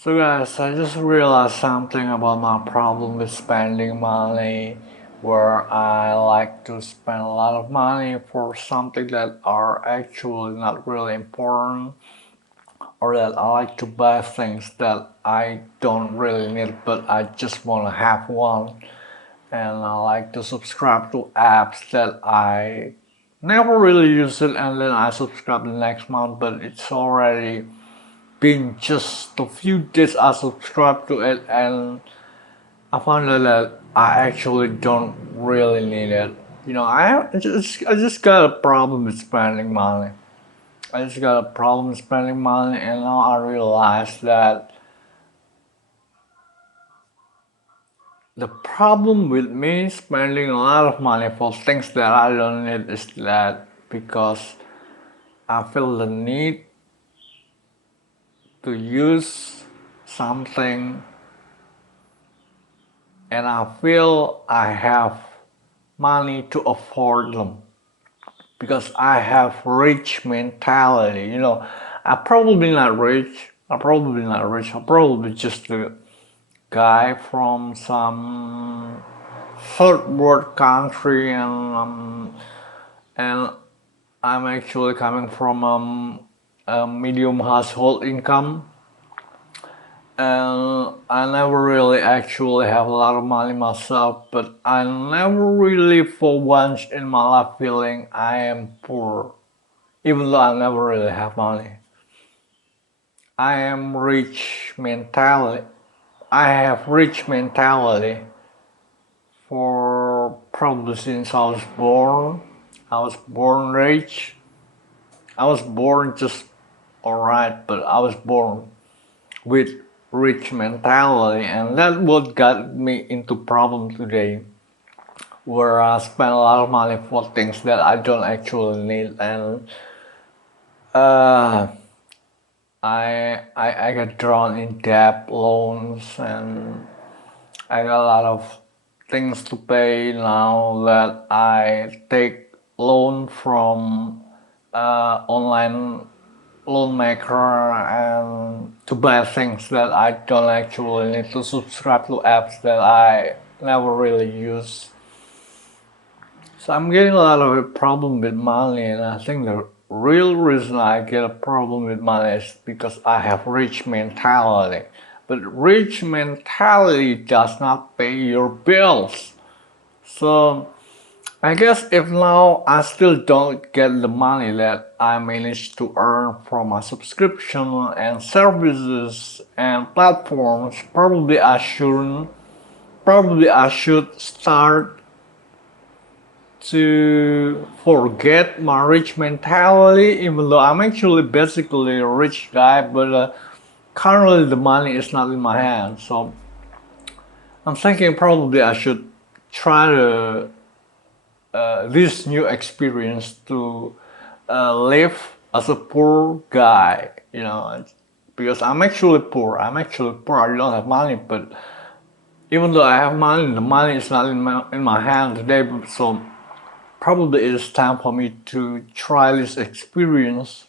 So guys, I just realized something about my problem with spending money, where I like to spend a lot of money for something that are actually not really important, or that I like to buy things that I don't really need but I just want to have one. And I like to subscribe to apps that I never really use it, and then I subscribe the next month, but it's already been just a few days I subscribed to it, and I found out that I actually don't really need it. I just got a problem with spending money. I just got a problem with spending money, and now I realize that the problem with me spending a lot of money for things that I don't need is that because I feel the need to use something, and I feel I have money to afford them because I have rich mentality. I'm probably not rich. I'm probably just a guy from some third world country, and I'm actually coming from a medium household income. And I never really actually have a lot of money myself, but I never really for once in my life feeling I am poor, even though I never really have money. I am rich mentality. I have rich mentality for probably since I was born. I was born rich. I was born just alright, but I was born with rich mentality, and that what got me into problem today, where I spend a lot of money for things that I don't actually need, and uh, I got drawn in debt loans, and I got a lot of things to pay now that I take loan from online loan maker, and to buy things that I don't actually need, to subscribe to apps that I never really use. So I'm getting a lot of a problem with money, and I think the real reason I get a problem with money is because I have rich mentality. But rich mentality does not pay your bills. So I guess if now I still don't get the money that I managed to earn from my subscription and services and platforms, probably I should start to forget my rich mentality, even though I'm actually basically a rich guy, but currently the money is not in my hands. So I'm thinking probably I should try to this new experience to live as a poor guy, because I'm actually poor. I don't have money, but even though I have money, the money is not in my hand today. So probably it is time for me to try this experience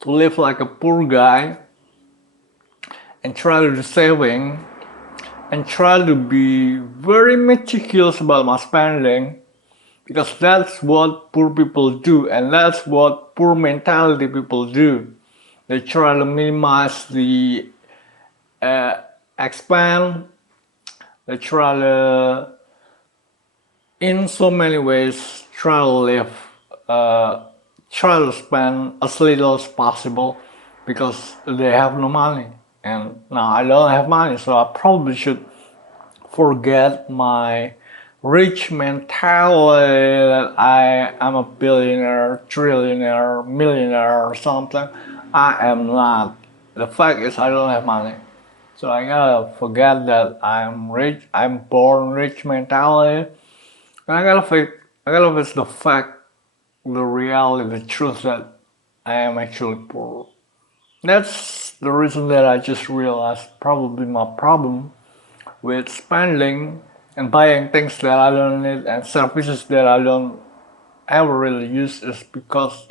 to live like a poor guy and try to do saving and try to be very meticulous about my spending, because that's what poor people do, and that's what poor mentality people do. They try to minimize the expand. They try to, in so many ways, try to live, try to spend as little as possible because they have no money. And now I don't have money, so I probably should forget my rich mentality that I am a billionaire, trillionaire, millionaire, or something. I am not. The fact is, I don't have money. So I gotta forget that I'm rich, I'm born rich mentality. And I gotta face the fact, the reality, the truth that I am actually poor. That's the reason that I just realized probably my problem with spending and buying things that I don't need and services that I don't ever really use is because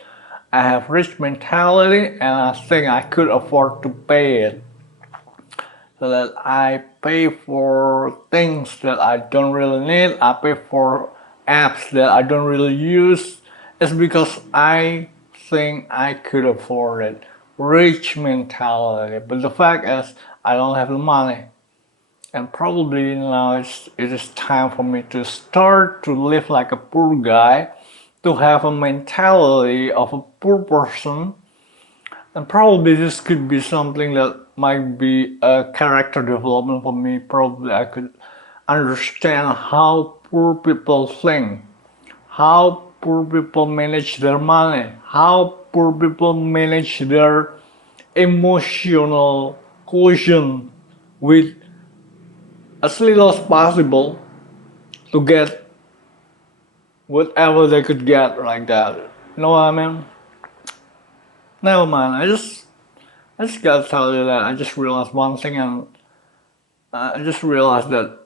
I have rich mentality and I think I could afford to pay it. so that I pay for things that I don't really need. I pay for apps that I don't really use. It's because I think I could afford it. Rich mentality. But the fact is, I don't have the money. And probably now it is time for me to start to live like a poor guy, to have a mentality of a poor person. And probably this could be something that might be a character development for me. Probably I could understand how poor people think, how poor people manage their money, how poor people manage their emotional quotient with as little as possible to get whatever they could get like that. You know what I mean? Never mind. I just gotta tell you that I just realized one thing, and I just realized that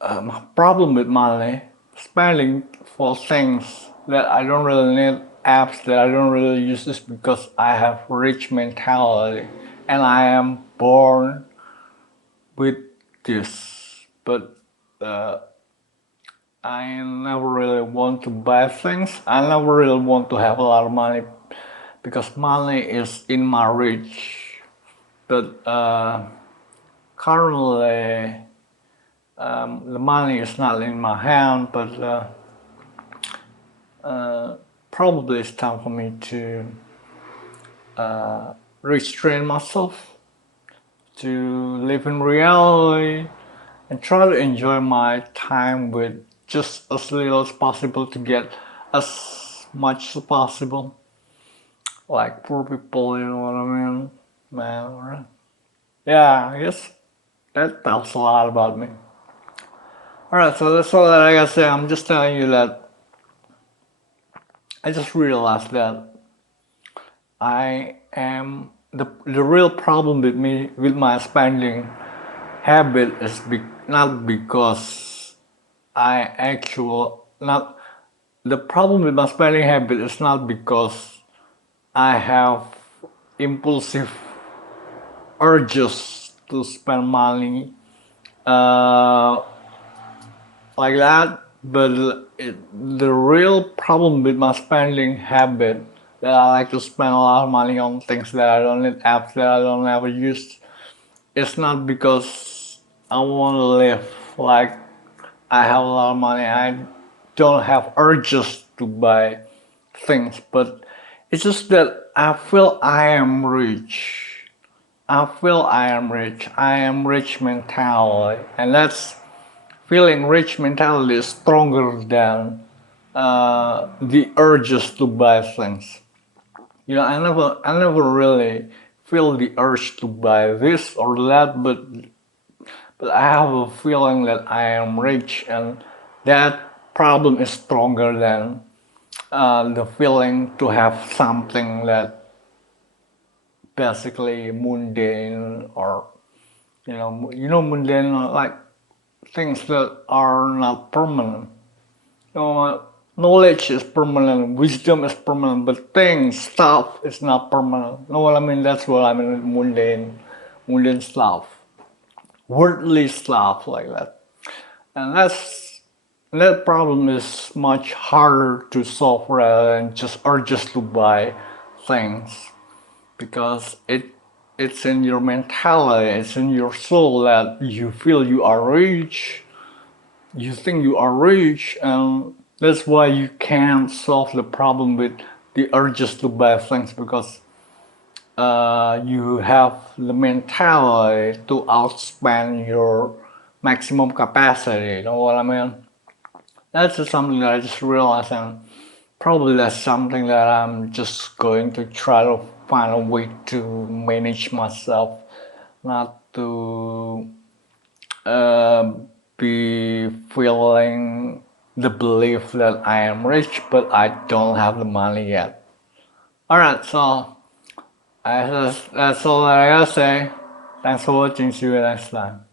my problem with money, spending for things that I don't really need, apps that I don't really use, is because I have rich mentality, and I am born with this. But I never really want to buy things. I never really want to have a lot of money because money is in my reach. But currently, the money is not in my hand. But probably it's time for me to restrain myself, to live in reality, and try to enjoy my time with just as little as possible to get as much as possible. Like poor people, you know what I mean? Man, right? Yeah, I guess that tells a lot about me. Alright, so that's all that I gotta say. I'm just telling you that I just realized that I am the real problem with me with my spending habit is not because I actual not the problem with my spending habit is not because I have impulsive urges to spend money uh, like that, but the real problem with my spending habit that I like to spend a lot of money on things that I don't need, apps that I don't ever use, it's not because I want to live like I have a lot of money. I don't have urges to buy things, but it's just that I feel I am rich. I feel I am rich. I am rich mentality, and that's feeling rich mentality is stronger than the urges to buy things. You know, I never really feel the urge to buy this or that, but I have a feeling that I am rich, and that problem is stronger than the feeling to have something that basically mundane, or mundane, like things that are not permanent. Knowledge is permanent, wisdom is permanent, but things, stuff is not permanent. You know what I mean? That's what I mean with mundane stuff, worldly stuff like that. And that problem is much harder to solve rather than just urges to buy things, because it's in your mentality, it's in your soul that you feel you are rich, you think you are rich, and that's why you can't solve the problem with the urges to buy things, because you have the mentality to outspend your maximum capacity. You know what I mean? That's just something that I just realized, and probably that's something that I'm just going to try to find a way to manage myself, not to uh, be feeling the belief that I am rich, but I don't have the money yet. Alright, so that's all that I gotta say. Thanks for watching. See you next time.